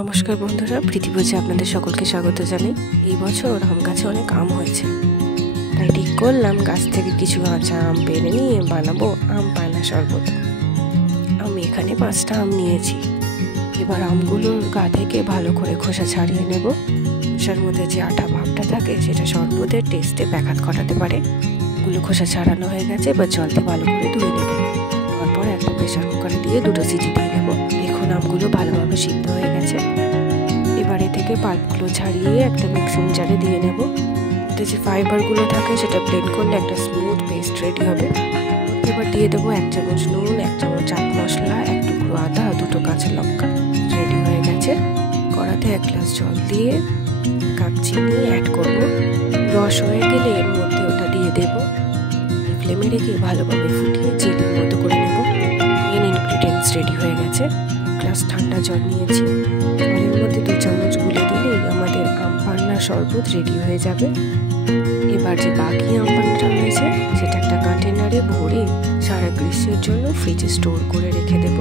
নমস্কার বন্ধুরা, প্রীতিভোজে আপনাদের সকলকে স্বাগত জানাই। এই বছর আম গাছে অনেক আম হয়েছে, তাই ঠিক করলাম গাছ থেকে কিছু কাঁচা আম পেড়ে নিয়ে বানাবো আম পান্না শরবত। আমি এখানে 5টা আম নিয়েছি। এবার আমগুলোর গা থেকে ভালো করে খোসা ছাড়িয়ে নেব। খোসার মধ্যে যে আঠা ভাবটা থাকে সেটা শরবতের টেস্টে ব্যাঘাত ঘটাতে পারে। গুলো খোসা ছাড়ানো হয়ে গেছে, এবার জল দিয়ে ভালো করে ধুয়ে নেব। তারপর একটা প্রেসার কুকারে দিয়ে 2টো সিটি দিয়ে নেব। দেখুন আমগুলো ভালোভাবে সিদ্ধ হয়ে গেছে। এবারে থেকে পাল্পগুলো ছাড়িয়ে একটা মিক্সিং জারে দিয়ে নেব। এতে যে ফাইবারগুলো থাকে সেটা ব্লেন্ড করলে একটা স্মুথ পেস্ট রেডি হবে। এবার দিয়ে দেবো 1 চামচ নুন, 1 চামচ চাট মশলা, 1 টুকরো আদা, 2টো কাঁচা লঙ্কা। রেডি হয়ে গেছে। কড়াতে 1 গ্লাস জল দিয়ে কাপ চিনি অ্যাড করব। রস হয়ে গেলে এর মধ্যে ওটা দিয়ে দেবো। ফ্লেমে রেখে ভালোভাবে ফুটিয়ে চিনির মতো করে নেব। মেন ইনগ্রিডিয়েন্টস রেডি হয়ে গেছে। গ্লাস ঠান্ডা জল নিয়েছি, জলের মধ্যে 2 চামচ গুলে দিলেই আমাদের আম পান্না শরবত রেডি হয়ে যাবে। এবার যে বাকি আম পান্নাটা হয়েছে সেটা একটা কন্টেনারে ভরে সারা গ্রীষ্মের জন্য ফ্রিজে স্টোর করে রেখে দেব।